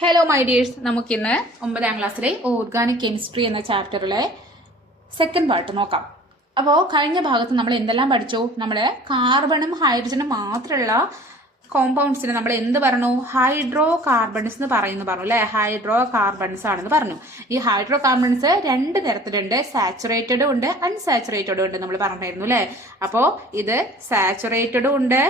Hello my dears, നമുക്കിന്ന് 9ാം ക്ലാസ്സിലെ organic chemistry എന്ന ചാപ്റ്ററിലെ സെക്കൻഡ് പാർട്ട് നോക്കാം. അപ്പോൾ കഴിഞ്ഞ ഭാഗത്ത് നമ്മൾ എന്തെല്ലാം പഠിച്ചു? നമ്മൾ കാർബണും ഹൈഡ്രജനും മാത്രമുള്ള കോമ്പൗണ്ട്സിന് നമ്മൾ എന്ത് പറഞ്ഞു? ഹൈഡ്രോ കാർബൺസ് എന്ന് പറഞ്ഞു അല്ലേ? ഹൈഡ്രോ കാർബൺസ് ആണെന്ന് പറഞ്ഞു. ഈ ഹൈഡ്രോ കാർബൺസ് രണ്ട് തരത്തിലുണ്ട്, സാച്ചുറേറ്റഡും ഉണ്ട് അൺസാച്ചുറേറ്റഡും ഉണ്ട് നമ്മൾ പറഞ്ഞിരുന്നു അല്ലേ? അപ്പോൾ ഇത് സാച്ചുറേറ്റഡും ഉണ്ട്,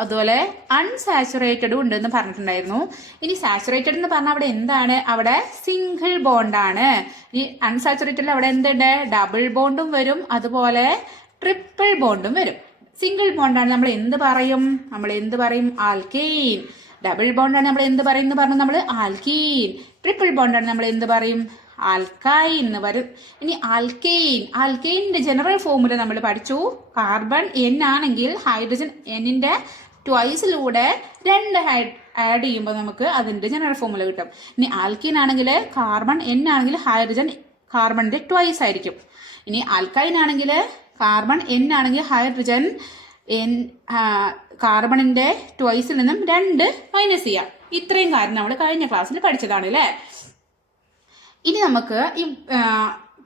അതുപോലെ അൺസാച്ചുറേറ്റഡും ഉണ്ട് എന്ന് പറഞ്ഞിട്ടുണ്ടായിരുന്നു. ഇനി സാച്ചുറേറ്റഡ് എന്ന് പറഞ്ഞാൽ അവിടെ എന്താണ്? അവിടെ സിംഗിൾ ബോണ്ടാണ്. ഇനി അൺസാച്ചുറേറ്റഡിൽ അവിടെ എന്തുണ്ട്? ഡബിൾ ബോണ്ടും വരും, അതുപോലെ ട്രിപ്പിൾ ബോണ്ടും വരും. സിംഗിൾ ബോണ്ടാണ് നമ്മൾ എന്ത് പറയും? ആൽക്കെയിൻ. ഡബിൾ ബോണ്ടാണ് നമ്മൾ എന്ത് പറയും എന്ന് പറഞ്ഞു? നമ്മൾ ആൽക്കീൻ. ട്രിപ്പിൾ ബോണ്ടാണ് നമ്മൾ എന്ത് പറയും? ആൽക്കൈൻ എന്ന് വരും. ഇനി ആൽക്കെയിൻ്റെ ജനറൽ ഫോർമുല നമ്മൾ പഠിച്ചു. കാർബൺ എൻ ആണെങ്കിൽ ഹൈഡ്രജൻ എന്നിന്റെ ട്വൈസിലൂടെ 2 ആഡ് ചെയ്യുമ്പോൾ നമുക്ക് അതിന്റെ ജനറൽ ഫോർമുല കിട്ടും. ഇനി ആൽക്കീൻ ആണെങ്കിൽ കാർബൺ എൻ ആണെങ്കിൽ ഹൈഡ്രജൻ കാർബണിന്റെ ട്വൈസ് ആയിരിക്കും. ഇനി ആൽക്കൈൻ ആണെങ്കിൽ കാർബൺ എൻ ആണെങ്കിൽ ഹൈഡ്രജൻ കാർബണിന്റെ ട്വൈസിൽ നിന്നും 2 മൈനസ് ചെയ്യാം. ഇത്രയും കാര്യം നമ്മൾ കഴിഞ്ഞ ക്ലാസ്സിൽ പഠിച്ചതാണ് അല്ലേ? ഇനി നമുക്ക് ഈ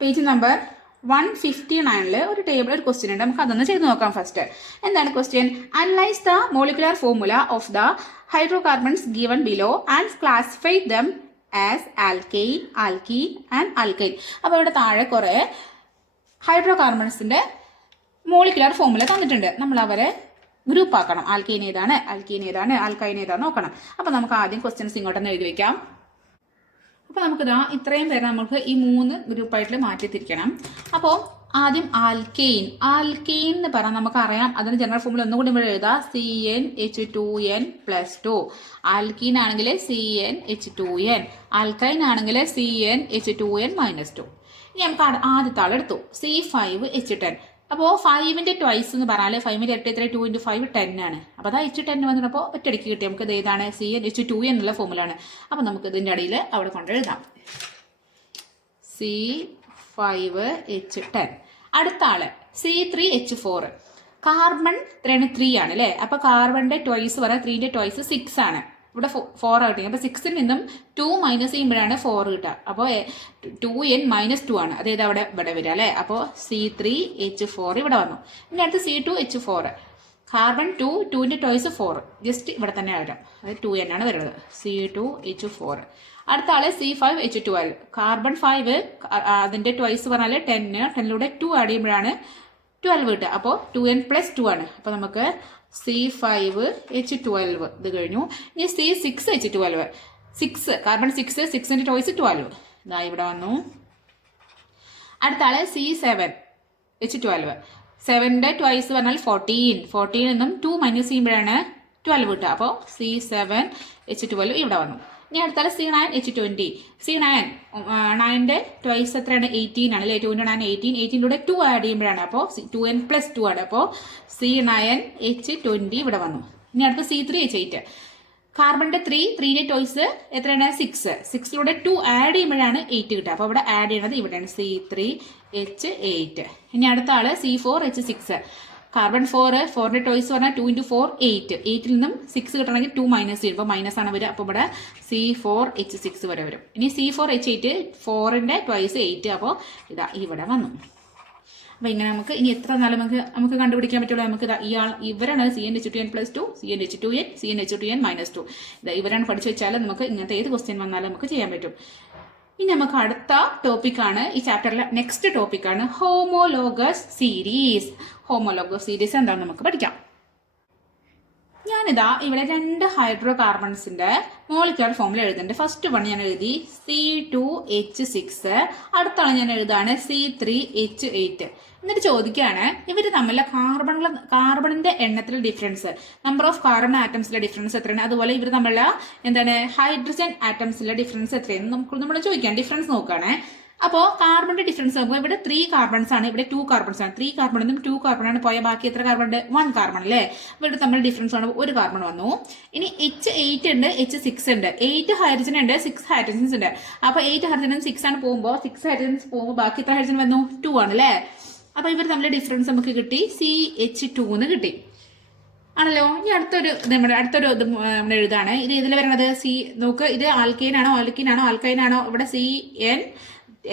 പേജ് നമ്പർ 159 ഒരു ക്വസ്റ്റ്യൻ ഉണ്ട്, നമുക്ക് അതൊന്ന് ചെയ്ത് നോക്കാം. ഫസ്റ്റ് എന്താണ് question? Analyse the molecular formula of the hydrocarbons given below and classify them as alkane, alkene and alkyne. അപ്പോൾ ഇവിടെ താഴെ കുറെ ഹൈഡ്രോകാർബൺസിന്റെ മോളിക്കുലർ ഫോർമുല തന്നിട്ടുണ്ട്. നമ്മൾ അവരെ ഗ്രൂപ്പ് ആക്കണം. ആൽക്കീൻ ഏതാണ്, ആൽക്കൈൻ ഏതാണ് നോക്കണം. അപ്പോൾ നമുക്ക് ആദ്യം ക്വസ്റ്റ്യൻസ് ഇങ്ങോട്ടൊന്ന് എഴുതി വെക്കാം. അപ്പോൾ നമുക്കിതാ ഇത്രയും പേരെ നമുക്ക് ഈ 3 ഗ്രൂപ്പായിട്ട് മാറ്റി തിരിക്കണം. അപ്പോൾ ആദ്യം ആൽക്കെയിൻ എന്ന് പറഞ്ഞാൽ നമുക്കറിയാം, അതിന് ജനറൽ ഫോർമുല ഒന്നുകൂടി ഇവിടെ എഴുതാം. CnH2n+2. ആൽക്കീൻ ആണെങ്കിൽ CnH2n, ആൽക്കൈൻ ആണെങ്കിൽ CnH2n-2. ഇനി നമുക്ക് ആദ്യത്തെ ആളെടുത്തു C5H10. അപ്പോൾ 5ന്റെ ട്വൈസ് എന്ന് പറഞ്ഞാൽ 5ന്റെ 8 എത്ര? 2 × 5 10 ആണ്. അപ്പോൾ അതാ H10 വന്നപ്പോൾ ഒറ്റയടിക്ക് കിട്ടി. നമുക്ക് ഇത് ഏതാണ്? CnH2n എന്നുള്ള ഫോർമുല ആണ്. അപ്പോൾ നമുക്ക് ഇതിൻ്റെ അടിയിൽ അവിടെ കൊണ്ട് എഴുതാം C5H10. അടുത്ത ആള് C3H4. കാർബൺ 3 ആണ് അല്ലേ? അപ്പോൾ കാർബണിന്റെ ട്വൈസ് പറയാം, 3ന്റെ ട്വൈസ് 6 ആണ്. ഇവിടെ 4 കിട്ടി. അപ്പോൾ 6ൽ നിന്നും 2 മൈനസ് ചെയ്യുമ്പോഴാണ് 4 കിട്ടുക. അപ്പോൾ 2n-2 ആണ്. അതായത് ഇവിടെ വരിക അല്ലേ? അപ്പോൾ C3H4 ഇവിടെ വന്നു. ഇനി അടുത്ത് C2H4. കാർബൺ 2ന്റെ ടോയ്സ് 4, ജസ്റ്റ് ഇവിടെ തന്നെ വരാം. അതായത് 2n ആണ് വരുന്നത്. C2H4. അടുത്ത ആള് C5H12. കാർബൺ 5, അതിന്റെ ട്വൈസ് പറഞ്ഞാൽ 10ലൂടെ 2 ആഡ് ചെയ്യുമ്പോഴാണ് 12 കിട്ടുക. അപ്പോൾ 2n+2 ആണ്. അപ്പോൾ നമുക്ക് C5H12 ഇത് കഴിഞ്ഞു. ഇനി C6H12. 6 കാർബൺ 6ന്റെ ടോയ്സ് 12 ഇതാ ഇവിടെ വന്നു. അടുത്ത ആള് C7H12. 7ന്റെ ട്വൈസ് പറഞ്ഞാൽ 14 നിന്നും 2 മൈനസ് ചെയ്യുമ്പോഴാണ് 12 കിട്ടുക. അപ്പോൾ C7H12 ഇവിടെ വന്നു. ഇനി അടുത്താൽ C9H20. C9ന്റെ ട്വൈസ് എത്രയാണ്? 18 ആണ് അല്ലേ? 2 × 9 18. 18ലൂടെ 2 ആഡ് ചെയ്യുമ്പോഴാണ്. അപ്പോൾ 2n+2 ആണ്. അപ്പോൾ C9H20 ഇവിടെ വന്നു. ഇനി അടുത്ത C3H8. കാർബണിന്റെ 3ന്റെ ടോയ്സ് എത്രയാണ്? 6ലൂടെ 2 ആഡ് ചെയ്യുമ്പോഴാണ് 8 കിട്ടുക. അപ്പോൾ ഇവിടെ ആഡ് ചെയ്യണത് ഇവിടെയാണ്, C3H8. ഇനി അടുത്ത ആള് C4H6. കാർബൺ 4ന്റെ ടോയ്സ് പറഞ്ഞാൽ 2 × 4 8. 8ൽ നിന്നും 6 കിട്ടണമെങ്കിൽ 2 മൈനസ് ചെയ്യുമ്പോൾ മൈനസ് ആണ് വരിക. അപ്പോൾ ഇവിടെ C4H6 വരെ വരും. ഇനി C4H8 4ന്റെ ട്വൈസ് 8. അപ്പോൾ ഇതാ ഇവിടെ വന്നു. അപ്പോൾ ഇങ്ങനെ നമുക്ക് ഇനി എത്ര നാളും നമുക്ക് കണ്ടുപിടിക്കാൻ പറ്റുള്ളൂ. നമുക്ക് ഇവരാണ് CnH2n+2, CnH2n, CnH2n-2. ഇവരാണ് പഠിച്ചു വെച്ചാൽ നമുക്ക് ഇങ്ങനത്തെ ഏത് ക്വസ്റ്റ്യൻ വന്നാലും നമുക്ക് ചെയ്യാൻ പറ്റും. ഇനി നമുക്ക് അടുത്ത ടോപ്പിക്കാണ്, ഈ ചാപ്റ്ററിലെ നെക്സ്റ്റ് ടോപ്പിക്കാണ് ഹോമോലോഗസ് സീരീസ്. ഹോമോലോഗസ് സീരീസ് എന്താണെന്ന് നമുക്ക് പഠിക്കാം. ഞാനിതാ ഇവിടെ 2 ഹൈഡ്രോ കാർബൺസിന്റെ മോളിക്കുലർ ഫോമിൽ എഴുതുന്നുണ്ട്. ഫസ്റ്റ് വൺ ഞാൻ എഴുതി C2H6. അടുത്ത ആൾ ഞാൻ എഴുതാണ് C3H8. എന്നിട്ട് ചോദിക്കുകയാണ് ഇവർ തമ്മിലുള്ള കാർബണിന്റെ എണ്ണത്തിലെ ഡിഫറൻസ്, നമ്പർ ഓഫ് കാർബൺ ആറ്റംസിലെ ഡിഫറൻസ് എത്രയാണ്, അതുപോലെ ഇവർ തമ്മിലുള്ള ഹൈഡ്രജൻ ആറ്റംസിലെ ഡിഫറൻസ് എത്രയാണ് നമ്മൾ ചോദിക്കാം. ഡിഫറൻസ് നോക്കുകയാണ്. അപ്പോൾ കാർബണിന്റെ ഡിഫറൻസ് നോക്കുമ്പോൾ ഇവിടെ 3 കാർബൺസ് ആണ്, ഇവിടെ 2 കാർബൺസ് ആണ്. 3 കാർബണിൽ നിന്നും 2 കാർബൺ ആണ് പോയ, ബാക്കി എത്ര കാർബൺ ഉണ്ട്? 1 കാർബൺ അല്ലേ? ഇവിടെ തമ്മിൽ ഡിഫറൻസ് ആണ്, 1 കാർബൺ വന്നു. ഇനി H8 ഉണ്ട്, H6 ഉണ്ട്. 8 ഹൈഡ്രജൻ ഉണ്ട്, 6 ഹൈഡ്രജൻസ് ഉണ്ട്. അപ്പോൾ 8 ഹൈഡ്രജൻ 6 ആണ് പോകുമ്പോൾ 6 ഹൈഡ്രജൻസ് പോകുമ്പോൾ ബാക്കി എത്ര ഹൈഡ്രജൻ വന്നു? 2 ആണ് അല്ലേ? അപ്പോൾ ഇവർ തമ്മിൽ ഡിഫറൻസ് നമുക്ക് കിട്ടി, CH2 എന്ന് കിട്ടി. ആണല്ലോ. ഇനി അടുത്തൊരു ഇത് നമ്മൾ എഴുതാണ്. ഇത് ഇതിൽ വരണത് നോക്ക്, ഇത് ആൽക്കൈൻ ആണോ ആൽക്കൈൻ ആണോ? ഇവിടെ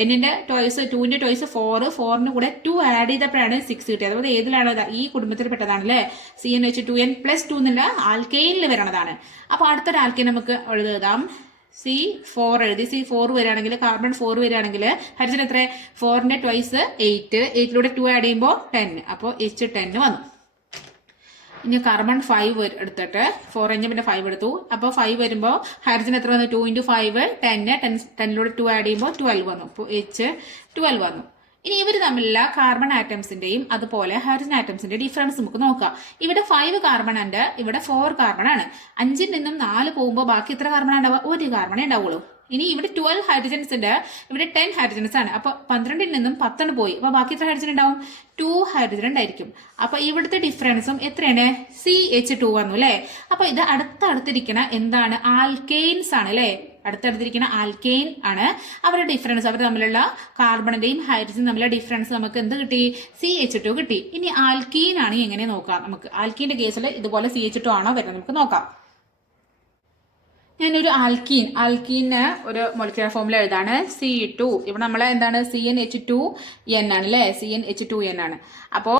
എന്നിന്റെ ടോയ്സ് 2ന്റെ ടോയ്സ് 4, 4ന് കൂടെ 2 ആഡ് ചെയ്തപ്പോഴാണ് 6 കിട്ടിയത്. അതുപോലെ ഏതിലാണോ? ഈ കുടുംബത്തിൽ പെട്ടതാണ് അല്ലേ. CnH2n+2 എന്നുള്ള ആൽക്കൈനിൽ വരണതാണ്. അപ്പൊ അടുത്തൊരു ആൽക്കൈൻ നമുക്ക് എഴുതാം. C4 എഴുതി. C4 വരികയാണെങ്കിൽ, കാർബൺ 4 വരികയാണെങ്കിൽ ഹൈഡ്രജൻ എത്ര? 4ന്റെ ടോയ്സ് 8, 8ലൂടെ 2 ആഡ് ചെയ്യുമ്പോൾ 10, അപ്പോൾ H10 വന്നു. ഇനി കാർബൺ 5 എടുത്തിട്ട് 4 കഴിഞ്ഞ് പിന്നെ 5 എടുത്തു. അപ്പോൾ 5 വരുമ്പോൾ ഹൈഡ്രജൻ എത്ര വന്നു? 2 × 5 10, 10ലൂടെ 2 ആഡ് ചെയ്യുമ്പോൾ 12 വന്നു. അപ്പോൾ H12 വന്നു. ഇനി ഇവർ തമ്മിലുള്ള കാർബൺ ആറ്റംസിന്റെയും അതുപോലെ ഹൈഡ്രജൻ ആറ്റംസിന്റെ ഡിഫറൻസ് നമുക്ക് നോക്കാം. ഇവിടെ 5 കാർബൺ ഉണ്ട്, ഇവിടെ 4 കാർബൺ ആണ്. 5ൽ നിന്നും 4 പോകുമ്പോൾ ബാക്കി എത്ര കാർബൺ ഉണ്ടാവുക? 1 കാർബണേ ഉണ്ടാവുള്ളൂ. ഇനി ഇവിടെ 12 ഹൈഡ്രജൻസ് ഉണ്ട്, ഇവിടെ 10 ഹൈഡ്രജൻസ് ആണ്. അപ്പൊ 12ൽ നിന്നും 10 പോയി. അപ്പൊ ബാക്കി എത്ര ഹൈഡ്രജൻ ഉണ്ടാവും? 2 ഹൈഡ്രജൻ ഉണ്ടായിരിക്കും. അപ്പൊ ഇവിടുത്തെ ഡിഫറൻസും എത്രയാണ്? CH2 വന്നു അല്ലെ. അപ്പൊ ഇത് അടുത്തിരിക്കുന്ന എന്താണ്? ആൽക്കെയിൻസ് ആണ് അല്ലെ. അടുത്തടുത്തിരിക്കുന്ന ആൽക്കെയിൻ ആണ്. അവരുടെ ഡിഫറൻസ്, അവർ തമ്മിലുള്ള കാർബണിന്റെയും ഹൈഡ്രജൻ തമ്മിലുള്ള ഡിഫറൻസ് നമുക്ക് എന്ത് കിട്ടി? CH2 കിട്ടി. ഇനി ആൽക്കീൻ ആണ് എങ്ങനെ നോക്കാം നമുക്ക്. ആൽക്കീന്റെ കേസിൽ ഇതുപോലെ CH2 ആണോ വരുന്നത് നമുക്ക് നോക്കാം. ഞാനൊരു ആൽക്കീന് ഒരു മോളിക്യുലർ ഫോമിൽ എഴുതാണ്. C2. ഇവിടെ നമ്മളെ എന്താണ്? CnH2n ആണ് അല്ലേ. CnH2n ആണ്. അപ്പോൾ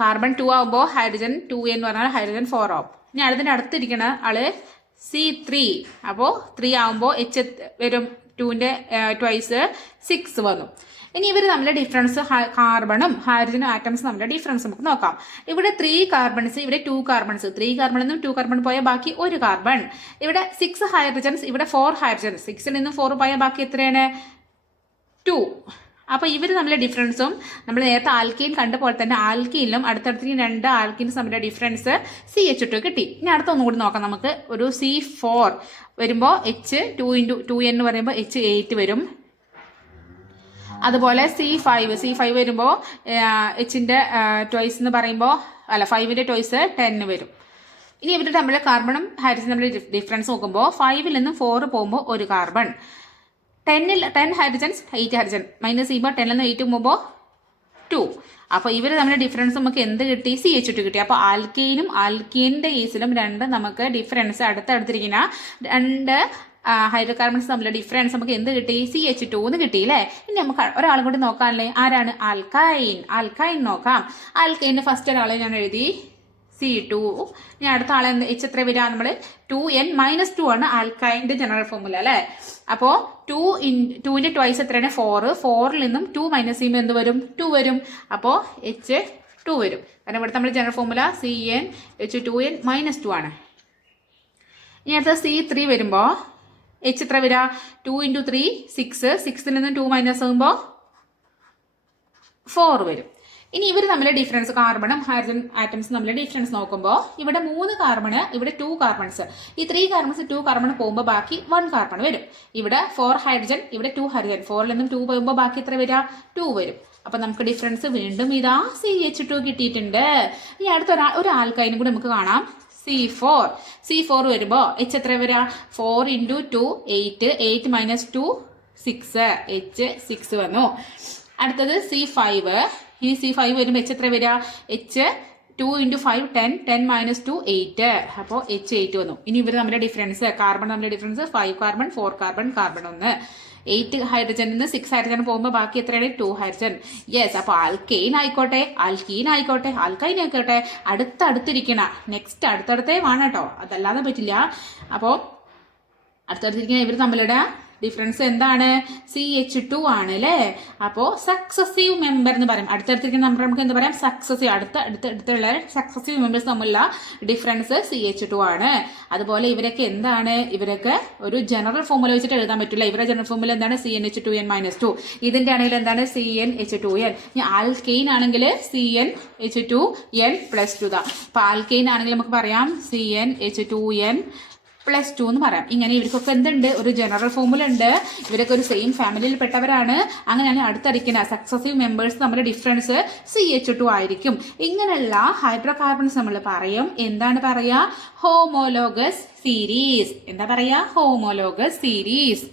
കാർബൺ 2 ആവുമ്പോൾ ഹൈഡ്രജൻ 2n എന്ന് പറഞ്ഞാൽ ഹൈഡ്രജൻ 4 ആവും. ഇനി അതിന്റെ അടുത്തിരിക്കുന്ന ആള് C3. അപ്പോൾ 3 ആവുമ്പോൾ H വരും. 2ന്റെ ട്വൈസ് 6 വന്നു. ഇനി ഇവർ തമ്മിലെ ഡിഫറൻസ്, കാർബണും ഹൈഡ്രജനും ആറ്റംസും തമ്മിലെ ഡിഫറൻസ് നമുക്ക് നോക്കാം. ഇവിടെ 3 കാർബൺസ്, ഇവിടെ 2 കാർബൺസ്. 3 കാർബണിൽ നിന്നും 2 കാർബൺ പോയാൽ ബാക്കി 1 കാർബൺ. ഇവിടെ 6 ഹൈഡ്രജൻസ്, ഇവിടെ 4 ഹൈഡ്രജൻസ്. 6ൽ നിന്നും 4 പോയാൽ ബാക്കി എത്രയാണ്? 2. അപ്പൊ ഇവർ തമ്മിലെ ഡിഫറൻസും നമ്മൾ നേരത്തെ ആൽക്കീൻ കണ്ട പോലെ തന്നെ ആൽക്കീനിലും അടുത്തടുത്ത് 2 ആൽക്കീൻസ് തമ്മിലെ ഡിഫറൻസ് CH2 കിട്ടി. ഇനി അടുത്ത ഒന്നുകൂടി നോക്കാം നമുക്ക്. ഒരു C4 വരുമ്പോൾ H2 × 2n എന്ന് പറയുമ്പോൾ H8 വരും. അതുപോലെ C5 വരുമ്പോൾ Hന്റെ ടോയ്സ് എന്ന് പറയുമ്പോൾ 5ന്റെ ടോയ്സ് 10 വരും. ഇനി ഇവർ തമ്മിൽ കാർബണും ഹൈഡ്രജനും തമ്മിൽ ഡിഫറൻസ് നോക്കുമ്പോൾ 5ൽ നിന്നും 4 പോകുമ്പോൾ 1 കാർബൺ. 10 ഹൈഡ്രജൻസ് 8 ഹൈഡ്രജൻ മൈനസ് ചെയ്യുമ്പോൾ 10ൽ നിന്ന് 8 പോകുമ്പോൾ 2. അപ്പോൾ ഇവർ തമ്മിൽ ഡിഫറൻസ് നമുക്ക് എന്ത് കിട്ടി? CH2 കിട്ടി. അപ്പോൾ ആൽക്കീനിന്റെ കേസിലും 2 നമുക്ക് ഡിഫറൻസ് അടുത്തടുത്തിരിക്കുന്ന 2 ഹൈഡ്രോകാർബൺസ് തമ്മിലുള്ള ഡിഫറൻസ് നമുക്ക് എന്ത് കിട്ടി? CH2 എന്ന് കിട്ടി അല്ലേ. ഇനി നമുക്ക് ഒരാളും കൂടി നോക്കാനല്ലേ. ആരാണ്? ആൽക്കൈൻ നോക്കാം. ആൽക്കൈനിന്റെ ഫസ്റ്റ് ഒരാളെ ഞാൻ എഴുതി C2. ഇനി അടുത്ത ആളെ H എത്ര വരിക? നമ്മൾ 2n-2 ആണ് ആൽക്കൈൻ്റെ ജനറൽ ഫോർമുല അല്ലേ. അപ്പോൾ 2ന്റെ ട്വൈസ് എത്രയാണ്? 4. 4ൽ നിന്നും 2 മൈനസ് ചെയ്യുമ്പോൾ എന്ത് വരും? 2 വരും. അപ്പോൾ H2 വരും. കാരണം ഇവിടെ നമ്മൾ ജനറൽ ഫോർമുല CnH2n-2 ആണ്. ഇനി അടുത്ത C3 വരുമ്പോൾ H എത്ര വരിക? 2 × 3 6. 6ൽ നിന്നും 2 മൈനസ് ആകുമ്പോൾ 4 വരും. ഇനി ഇവർ തമ്മിലെ ഡിഫറൻസ്, കാർബണും ഹൈഡ്രജൻ ആറ്റംസും തമ്മിലെ ഡിഫറൻസ് നോക്കുമ്പോൾ ഇവിടെ 3 കാർബണ്, ഇവിടെ 2 കാർബൺസ്. ഈ 3 കാർബൺസ് 2 കാർബൺ പോകുമ്പോൾ ബാക്കി 1 കാർബൺ വരും. ഇവിടെ 4 ഹൈഡ്രജൻ, ഇവിടെ 2 ഹൈഡ്രജൻ. 4ൽ നിന്നും 2 പോകുമ്പോൾ ബാക്കി എത്ര വരിക? 2 വരും. അപ്പൊ നമുക്ക് ഡിഫറൻസ് വീണ്ടും ഇതാ CH2 കിട്ടിയിട്ടുണ്ട്. ഇനി അടുത്ത ഒരു ആൽക്കൈനും കൂടി നമുക്ക് കാണാം. C4 വരുമ്പോൾ H എത്ര വരിക? 4 × 2 8. 8 - 2 6. H6 വന്നു. അടുത്തത് C5. ഈ C5 വരുമ്പോൾ H എത്ര വരിക? H2 × 5 10. 10 - 2 8. അപ്പോൾ H8 വന്നു. ഇനി ഇവർ തമ്മിലെ ഡിഫറൻസ്, കാർബൺ തമ്മിലെ ഡിഫറൻസ് 5 കാർബൺ 4 കാർബൺ 1. 8 ഹൈഡ്രജനിൽ നിന്ന് 6 ഹൈഡ്രജൻ പോകുമ്പോൾ ബാക്കി എത്രയാണ്? 2 ഹൈഡ്രജൻ. യെസ്. അപ്പോൾ ആൽക്കൈൻ ആയിക്കോട്ടെ ആൽക്കൈൻ ആയിക്കോട്ടെ അടുത്തടുത്തിരിക്കണ നെക്സ്റ്റ് അടുത്തടുത്തേ വേണം കേട്ടോ, അതല്ലാതെ പറ്റില്ല. അപ്പോൾ അടുത്തടുത്തിരിക്കുന്ന ഇവർ തമ്മിലുള്ള ഡിഫറൻസ് എന്താണ്? CH2 ആണ് അല്ലേ. അപ്പോൾ സക്സസീവ് മെമ്പർ എന്ന് പറയും. അടുത്തടുത്തിരിക്കുന്ന നമ്പർ നമുക്ക് എന്ത് പറയാം? സക്സസീവ്. അടുത്തുള്ള സക്സസീവ് മെമ്പേഴ്സ് തമ്മിലുള്ള ഡിഫറൻസ് CH2 ആണ്. അതുപോലെ ഇവരൊക്കെ എന്താണ്? ഇവരൊക്കെ ഒരു ജനറൽ ഫോർമുല വെച്ചിട്ട് എഴുതാൻ പറ്റില്ല. ഇവരുടെ ജനറൽ ഫോർമുല എന്താണ്? CnH2n-2. ഇതിന്റെ ആണെങ്കിൽ എന്താണ്? CnH2n. ഇനി ആൽക്കെയിൻ ആണെങ്കിൽ CnH2n+2. അപ്പൊ ആൽക്കെയിൻ ആണെങ്കിൽ നമുക്ക് പറയാം CnH2n+2 എന്ന് പറയാം. ഇങ്ങനെ ഇവർക്കൊക്കെ എന്തുണ്ട്? ഒരു ജനറൽ ഫോർമുല ഉണ്ട്. ഇവരൊക്കെ ഒരു സെയിം ഫാമിലിയിൽ പെട്ടവരാണ്. അങ്ങനെയാണ് അടുത്തടിക്കുന്ന സക്സസീവ് മെമ്പേഴ്സ് തമ്മിലുള്ള ഡിഫറൻസ് CH2 ആയിരിക്കും. ഇങ്ങനെയുള്ള ഹൈഡ്രോകാർബൺസ് നമ്മൾ പറയും. എന്താണ് പറയാ? Homologous series. എന്താ പറയാ? Homologous series.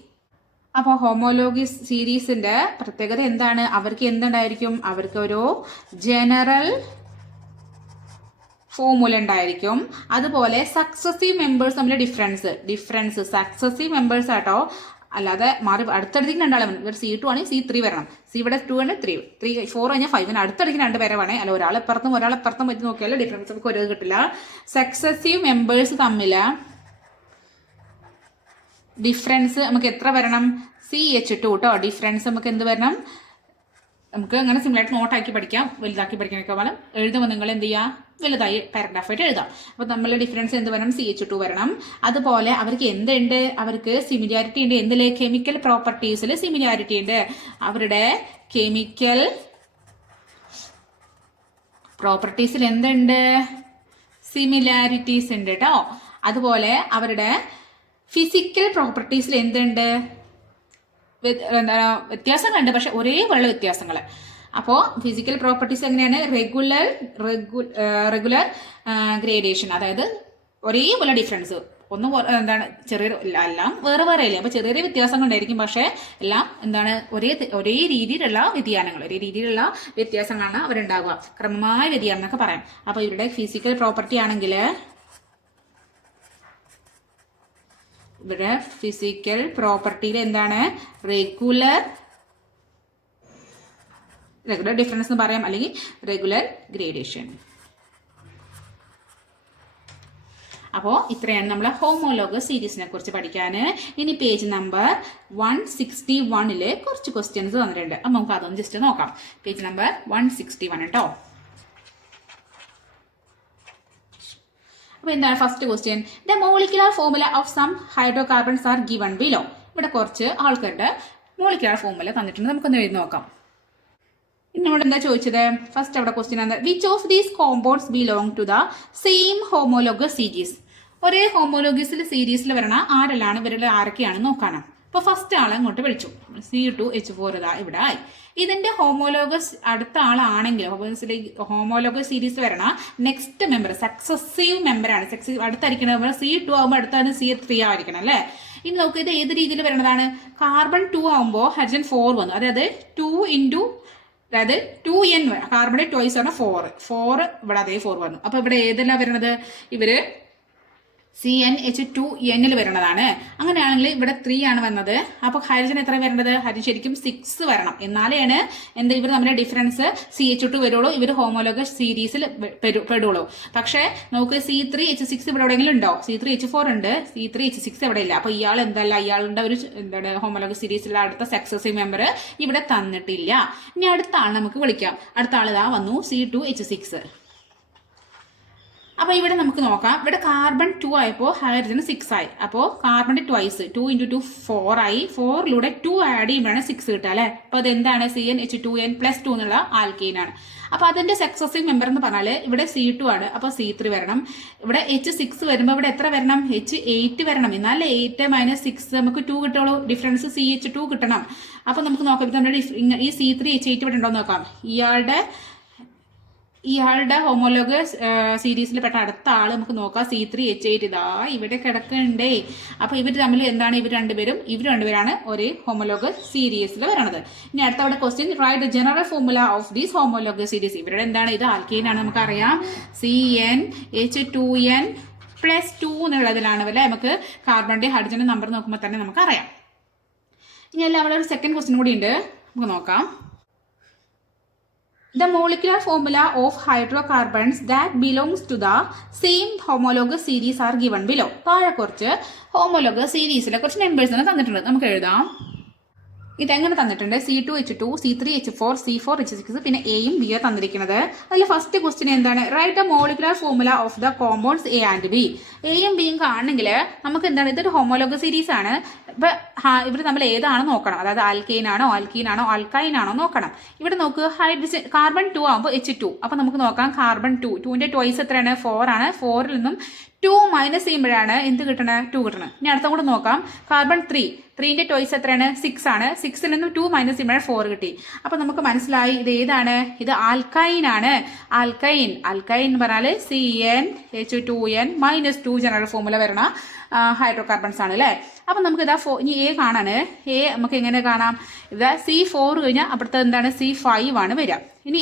അപ്പോൾ ഹോമോലോഗസ് സീരീസിന്റെ പ്രത്യേകത എന്താണ്? അവർക്ക് എന്തുണ്ടായിരിക്കും? അവർക്ക് ഒരു ജനറൽ ഫോർമുല ഉണ്ടായിരിക്കും. അതുപോലെ സക്സസീവ് മെമ്പേഴ്സ് തമ്മിലെ ഡിഫറൻസ് സക്സസീവ് മെമ്പേഴ്സ് ആട്ടോ, അല്ലാതെ മാറി അടുത്തടുത്തേക്ക് രണ്ടാളെ വേണം. ഇവർ C2 ആണെങ്കിൽ C3 വരണം. സി ഇവിടെ 2 ആണ്, 3 4 കഴിഞ്ഞാൽ 5 അടുത്തടുത്തേക്ക് 2 പേരെ വേണേ. അല്ല ഒരാളെപ്പുറത്തും വെച്ച് നോക്കിയാൽ ഡിഫറൻസ് നമുക്ക് ഒരു കിട്ടില്ല. സക്സസീവ് മെമ്പേഴ്സ് തമ്മിൽ ഡിഫറൻസ് നമുക്ക് എത്ര വരണം? CH2 കേട്ടോ. ഡിഫറൻസ് നമുക്ക് എന്ത് വരണം? നമുക്ക് അങ്ങനെ സിമ്പിളായിട്ട് നോട്ടാക്കി പഠിക്കാം. വലുതാക്കി പഠിക്കാനൊക്കെ വേണം. എഴുതുമ്പോൾ നിങ്ങൾ എന്ത് ചെയ്യുക? വലുതായി പാരഗ്രാഫായിട്ട് എഴുതാം. അപ്പോൾ നമ്മളുടെ ഡിഫറൻസ് എന്ത് വരണം? CH2 വരണം. അതുപോലെ അവർക്ക് എന്തുണ്ട്? അവർക്ക് സിമിലാരിറ്റി ഉണ്ട്. എന്തിലെ? കെമിക്കൽ പ്രോപ്പർട്ടീസിൽ സിമിലാരിറ്റി ഉണ്ട്. അവരുടെ കെമിക്കൽ പ്രോപ്പർട്ടീസിൽ എന്തുണ്ട്? സിമിലാരിറ്റീസ് ഉണ്ട് കേട്ടോ. അതുപോലെ അവരുടെ ഫിസിക്കൽ പ്രോപ്പർട്ടീസിൽ എന്തുണ്ട്? വ്യത്യാസങ്ങളുണ്ട്, പക്ഷെ ഒരേപോലുള്ള വ്യത്യാസങ്ങൾ. അപ്പോൾ ഫിസിക്കൽ പ്രോപ്പർട്ടീസ് എങ്ങനെയാണ്? റെഗുലർ ഗ്രേഡേഷൻ, അതായത് ഒരേപോലെ ഡിഫറൻസ്. ഒന്ന് എന്താണ് ചെറിയൊരു എല്ലാം വേറെ വേറെ അല്ലേ. അപ്പോൾ ചെറിയ വ്യത്യാസങ്ങൾ ഉണ്ടായിരിക്കും, പക്ഷേ എല്ലാം എന്താണ് ഒരേ രീതിയിലുള്ള വ്യത്യാസങ്ങളാണ് അവരുണ്ടാവുക. ക്രമമായ വ്യതിയാനം എന്നൊക്കെ പറയാം. അപ്പോൾ ഇവരുടെ ഫിസിക്കൽ പ്രോപ്പർട്ടി ആണെങ്കിൽ ഇവിടെ ഫിസിക്കൽ പ്രോപ്പർട്ടിയിൽ എന്താണ്? റെഗുലർ ഡിഫറൻസ് എന്ന് പറയാം, അല്ലെങ്കിൽ റെഗുലർ ഗ്രേഡേഷൻ. അപ്പോൾ ഇത്രയാണ് നമ്മൾ ഹോമോലോഗസ് സീരീസിനെ കുറിച്ച് പഠിക്കാൻ. ഇനി പേജ് നമ്പർ 161 കുറച്ച് ക്വസ്റ്റ്യൻസ് തന്നിട്ടുണ്ട്. അപ്പം നമുക്ക് അതൊന്ന് ജസ്റ്റ് നോക്കാം. പേജ് നമ്പർ 161 കേട്ടോ. അപ്പോൾ എന്താണ് first question? The molecular formula of some hydrocarbons are given below. ഇവിടെ കുറച്ച് ആൾക്കാരുടെ മോളിക്കുലർ ഫോർമുല തന്നിട്ടുണ്ട്. നമുക്കൊന്ന് എഴുതി നോക്കാം. ഇനി ഇവിടെ എന്താ ചോദിച്ചത്? ഫസ്റ്റ് അവിടെ ക്വസ്റ്റ്യൻ എന്താ? Which of these compounds belong to the same homologous series. ഒരേ ഹോമോലോഗസ് സീരീസിൽ വരണ ആരെല്ലാം ഇവരുടെ ആരൊക്കെയാണ് നോക്കാനാണ്. അപ്പോൾ ഫസ്റ്റ് ആളെ അങ്ങോട്ട് വിളിച്ചു. C2H4 ഇതാ ഇവിടെ ആയി. ഇതിന്റെ ഹോമോലോഗസ് അടുത്ത ആളാണെങ്കിൽ ഹോമോലോഗസ് സീരീസ് വരണ നെക്സ്റ്റ് മെമ്പർ സക്സസീവ് മെമ്പറാണ്. അടുത്തായിരിക്കണം മെമ്പർ C2 ആകുമ്പോൾ അടുത്താണ് C3 ആയിരിക്കണം അല്ലേ. ഇനി നമുക്ക് ഇത് ഏത് രീതിയിൽ വരണതാണ്? കാർബൺ 2 ആകുമ്പോൾ ഹൈഡ്രജൻ 4 വന്നു. അതായത് 2n കാർബൺ ട്വൈസ് ആണ് 4 ഇവിടെ അതേ 4 വന്നു. അപ്പൊ ഇവിടെ ഏതെല്ലാം വരണത്? ഇവര് CnH2n വരണതാണ്. അങ്ങനെയാണെങ്കിൽ ഇവിടെ 3 ആണ് വന്നത്. അപ്പൊ ഹൈഡ്രജൻ എത്ര വരേണ്ടത്? ഹൈഡ്രജൻ ശരിക്കും 6 വരണം. എന്നാലാണ് എന്താ ഇവർ തമ്മിലെ ഡിഫറൻസ് CH2 വരുള്ളൂ. ഇവർ ഹോമോലോഗസ് സീരീസിൽ പെടുള്ളൂ. പക്ഷേ നമുക്ക് C3H6 ഇവിടെ എവിടെയെങ്കിലും ഉണ്ടോ? C3H4 ഉണ്ട്, C3H6 എവിടെ ഇല്ല. അപ്പൊ ഇയാൾ എന്തല്ല, ഇയാളുടെ ഒരു എന്താണ് ഹോമോലോഗസ് സീരീസിലെ അടുത്ത സക്സസീവ് മെമ്പർ ഇവിടെ തന്നിട്ടില്ല. ഇനി അടുത്ത ആൾ നമുക്ക് വിളിക്കാം. അടുത്ത ആൾ ഇതാ വന്നു, C2H6. അപ്പോൾ ഇവിടെ നമുക്ക് നോക്കാം. ഇവിടെ കാർബൺ 2 ആയപ്പോൾ ഹൈഡ്രജൻ 6 ആയി. അപ്പോൾ കാർബണിന്റെ ട്വൈസ് 2 × 2 4 ആയി. 4ലൂടെ 2 ആഡ് ചെയ്യുമ്പോഴാണ് 6 കിട്ടുക അല്ലേ. അപ്പോൾ അതെന്താണ്? CnH2n+2 എന്നുള്ള ആൽക്കെയിനാണ്. അപ്പോൾ അതിന്റെ സക്സസീവ് മെമ്പർ എന്ന് പറഞ്ഞാൽ ഇവിടെ C2 ആണ്. അപ്പോൾ C3 വരണം. ഇവിടെ H6 വരുമ്പോൾ ഇവിടെ എത്ര വരണം? H8 വരണം. എന്നാൽ 8 - 6 നമുക്ക് 2 കിട്ടുള്ളൂ. ഡിഫറൻസ് CH2 കിട്ടണം. അപ്പോൾ നമുക്ക് നോക്കാം. ഇത് നമ്മുടെ ഈ C3H8 ഇവിടെ ഉണ്ടോ നോക്കാം. ഇയാളുടെ ഹോമോലോഗസ് സീരീസിൽ പെട്ട അടുത്ത ആൾ നമുക്ക് നോക്കാം. C3H8 ഇതാ ഇവിടെ കിടക്കണ്ടേ. അപ്പൊ ഇവർ തമ്മിൽ എന്താണ്? ഇവർ രണ്ടുപേരാണ് ഒരു ഹോമോലോഗസ് സീരീസിൽ വരണത്. ഇനി അടുത്ത അവിടെ question, write the general formula of these homologous series. ഇവരുടെ എന്താണ്? ഇത് ആൽക്കെയിൻ ആണ്, നമുക്കറിയാം. CnH2n+2 എന്നുള്ളതിലാണ് അല്ലേ. നമുക്ക് കാർബണിന്റെ ഹൈഡ്രജന്റെ നമ്പർ നോക്കുമ്പോൾ തന്നെ നമുക്കറിയാം. ഇനി അല്ല അവിടെ ഒരു സെക്കൻഡ് ക്വസ്റ്റ്യൻ കൂടി ഉണ്ട്, നമുക്ക് നോക്കാം. The molecular formula of hydrocarbons that belongs to the same homologous series are given below. താഴെ കുറച്ച് ഹോമോലോഗസ് സീരീസിലെ കുറച്ച് മെമ്പേഴ്സിനെ തന്നിട്ടുണ്ട്. നമുക്ക് എഴുതാം. ഇതെങ്ങനെ തന്നിട്ടുണ്ട്? C2H2, C3H4, C4H6, പിന്നെ എയും ബിയും തന്നിരിക്കുന്നത്. അതിൽ ഫസ്റ്റ് ക്വസ്റ്റ്യൻ എന്താണ്? Write the molecular formula of the compounds A and B. എയും ബിയും കാണണമെങ്കിൽ നമുക്ക് എന്താണ്? ഇതൊരു ഹോമോലോഗസ് സീരീസ് ആണ്. ഇവർ നമ്മൾ ഏതാണ് നോക്കണം. അതായത് ആൽക്കൈൻ ആണോ ആൽക്കൈൻ ആണോ നോക്കണം. ഇവിടെ നോക്ക്, ഹൈഡ്രജൻ കാർബൺ 2 ആകുമ്പോൾ H2. അപ്പൊ നമുക്ക് നോക്കാം. കാർബൺ 2ന്റെ ട്വൈസ് എത്രയാണ്? 4 ആണ്. 4ൽ നിന്നും 2 മൈനസ് ചെയ്യുമ്പോഴാണ് എന്ത് കിട്ടണേ? 2 കിട്ടണം. ഇനി അടുത്ത കൂടെ നോക്കാം. കാർബൺ 3ന്റെ ട്വൈസ് എത്രയാണ്? 6 ആണ്. 6ൽ നിന്നും 2 മൈനസ് ചെയ്യുമ്പോഴാണ് 4 കിട്ടി. അപ്പൊ നമുക്ക് മനസ്സിലായി ഇത് ഏതാണ്? ഇത് ആൽക്കൈൻ ആണ്. ആൽക്കൈൻ എന്ന് പറഞ്ഞാൽ CnH2n-2 ജനറൽ ഫോർമുല വരണ ഹൈഡ്രോകാർബൺസ് ആണ് അല്ലേ. അപ്പൊ നമുക്ക് ഇതാ ഇനി എ കാണാന്. എ നമുക്ക് എങ്ങനെ കാണാം? ഇതാ C4 കഴിഞ്ഞാൽ അപ്പുറത്ത് എന്താണ്? C5 ആണ് വരിക. ഇനി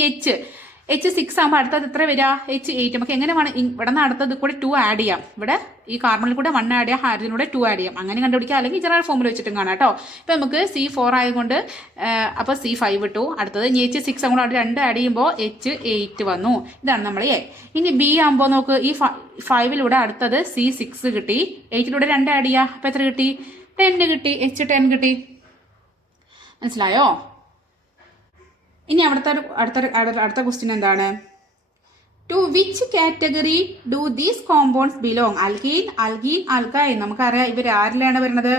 H6 ആകുമ്പോൾ അടുത്തത് എത്ര വരിക? H8. നമുക്ക് എങ്ങനെ വേണം ഇവിടെ നിന്ന് അടുത്തത് കൂടെ 2 ആഡ് ചെയ്യാം. ഇവിടെ ഈ കാർബണിൽ കൂടെ 1 ആഡ് ചെയ്യാം, ഹൈഡ്രജനിലൂടെ 2 ആഡ് ചെയ്യാം. അങ്ങനെ കണ്ടുപിടിക്കുക, അല്ലെങ്കിൽ ജനറൽ ഫോമിൽ വെച്ചിട്ടും കാണാം കേട്ടോ. ഇപ്പം നമുക്ക് C4 ആയതുകൊണ്ട് അപ്പോൾ C5 ഇട്ടു. അടുത്തത് H6 അങ്ങോട്ട് 2 ആഡ് ചെയ്യുമ്പോൾ H8 വന്നു. ഇതാണ് നമ്മൾ A. ഇനി B ആകുമ്പോൾ നോക്ക്, ഈ 5ലൂടെ അടുത്തത് C6 കിട്ടി, 8ലൂടെ 2 ആഡ് ചെയ്യുക. അപ്പോൾ എത്ര കിട്ടി? 10 കിട്ടി. H10 കിട്ടി. മനസ്സിലായോ? ഇനി അടുത്ത ക്വസ്റ്റ്യൻ എന്താണ്? To which category do these compounds belong? Alkene, alkyne. നമുക്കറിയാം ഇവർ ആരിലാണ് വരുന്നത്?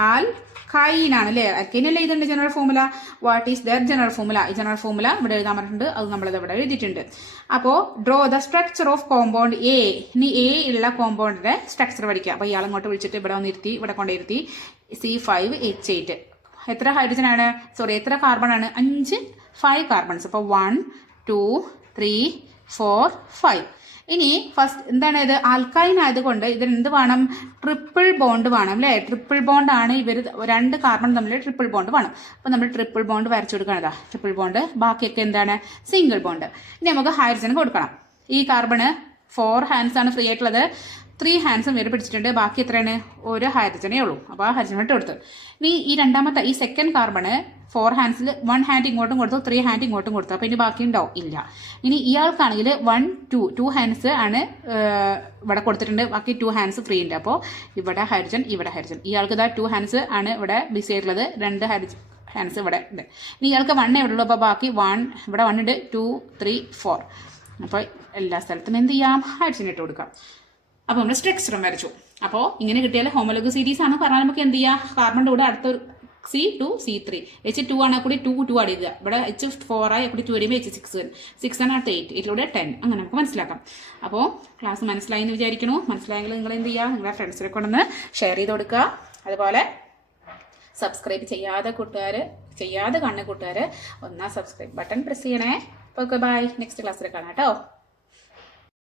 ആൽക്കൈൻ ആണ് അല്ലേ? അൽക്കൈൻ അല്ലേ ഇതിന്റെ general formula? What is there general formula? ഈ ജനറൽ ഫോർമുല ഇവിടെ എഴുതാൻ പറഞ്ഞിട്ടുണ്ട്, അത് നമ്മളിത് ഇവിടെ എഴുതിയിട്ടുണ്ട്. അപ്പോൾ draw the structure of compound A. ഇനി എ ഉള്ള കോമ്പൗണ്ടിന്റെ സ്ട്രക്ചർ പഠിക്കുക. അപ്പോൾ ഇയാൾ അങ്ങോട്ട് വിളിച്ചിട്ട് ഇവിടെ വന്നിരുത്തി, ഇവിടെ കൊണ്ടിരുത്തി. C5H8. എത്ര ഹൈഡ്രജൻ ആണ്? സോറി, എത്ര കാർബൺ ആണ്? 5 കാർബൺസ്. അപ്പോൾ 1 2 3 4 5. ഇനി ഫസ്റ്റ് എന്താണ് ഇത്? ആൽക്കൈൻ ആയതുകൊണ്ട് ഇതിന് എന്ത് വേണം? ട്രിപ്പിൾ ബോണ്ട് വേണം അല്ലേ? ട്രിപ്പിൾ ബോണ്ട് ആണ് ഇവർ 2 കാർബൺ തമ്മിൽ ട്രിപ്പിൾ ബോണ്ട് വേണം. അപ്പോൾ നമ്മൾ ട്രിപ്പിൾ ബോണ്ട് വരച്ചു കൊടുക്കണതാ, ട്രിപ്പിൾ ബോണ്ട്. ബാക്കിയൊക്കെ എന്താണ്? Single bond. ഇനി നമുക്ക് ഹൈഡ്രജൻ കൊടുക്കണം. ഈ കാർബണ് 4 ഹാൻഡ്സ് ആണ് ഫ്രീ ആയിട്ടുള്ളത്, 3 ഹാൻഡ്സും ഇവർ പിടിച്ചിട്ടുണ്ട്. ബാക്കി എത്രയാണ്? ഒരു ഹൈഡ്രജനേ ഉള്ളൂ. അപ്പോൾ ആ ഹൈഡ്രജൻ ഇട്ട് കൊടുത്തു. ഇനി ഈ രണ്ടാമത്തെ ഈ സെക്കൻഡ് കാർബണ് 4 ഹാൻഡ്സിൽ 1 ഹാൻഡ് ഇങ്ങോട്ടും കൊടുത്തു, 3 ഹാൻഡ് ഇങ്ങോട്ടും കൊടുത്തു. അപ്പോൾ ഇനി ബാക്കി ഉണ്ടോ? ഇല്ല. ഇനി ഇയാൾക്കാണെങ്കിൽ 1 2 ഹാൻഡ്സ് ആണ് ഇവിടെ കൊടുത്തിട്ടുണ്ട്, ബാക്കി 2 ഹാൻഡ്സ് ഫ്രീ ഉണ്ട്. അപ്പോൾ ഇവിടെ ഹൈഡ്രജൻ, ഇവിടെ ഹൈഡ്രജൻ. ഇയാൾക്ക് ഇതാ 2 ഹാൻഡ്സ് ആണ് ഇവിടെ ബിസി ആയിട്ടുള്ളത്, 2 ഹാൻഡ്സ് ഇവിടെ ഉണ്ട്. ഇനി ഇയാൾക്ക് 1 ഇവിടെ ഉള്ളൂ. അപ്പോൾ ബാക്കി 1 ഇവിടെ 1 ഉണ്ട്, 2 3 4. അപ്പോൾ എല്ലാ സ്ഥലത്തും എന്ത് ചെയ്യാം? ഹൈഡ്രജൻ ഇട്ട് കൊടുക്കാം. അപ്പോൾ നമ്മൾ സ്ട്രക്ചറും വരച്ചു. അപ്പോൾ ഇങ്ങനെ കിട്ടിയാൽ ഹോമോലോഗ് സീരീസ് ആണ് പറഞ്ഞാൽ നമുക്ക് എന്ത് ചെയ്യാം? കാർബണിൻ്റെ കൂടെ അടുത്തൊരു C2 C3 H2 ആണ് കൂടി 2 ആഡ് ചെയ്യുക. ഇവിടെ H4 ആയി കൂടി 2 വരുമ്പോൾ H6 6 ആണ് അടുത്ത 8 ഇതിലൂടെ 10. അങ്ങനെ നമുക്ക് മനസ്സിലാക്കാം. അപ്പോൾ ക്ലാസ് മനസ്സിലായി എന്ന് വിചാരിക്കുന്നു. മനസ്സിലായെങ്കിൽ നിങ്ങൾ എന്ത് ചെയ്യുക? നിങ്ങളുടെ ഫ്രണ്ട്സിനെ കൊണ്ടൊന്ന് ഷെയർ ചെയ്ത് കൊടുക്കുക. അതുപോലെ സബ്സ്ക്രൈബ് ചെയ്യാതെ കാണുന്ന കൂട്ടുകാർ ഒന്നാ സബ്സ്ക്രൈബ് ബട്ടൺ പ്രസ് ചെയ്യണേ. Okay, bye. നെക്സ്റ്റ് ക്ലാസ്സിൽ കാണാം കേട്ടോ.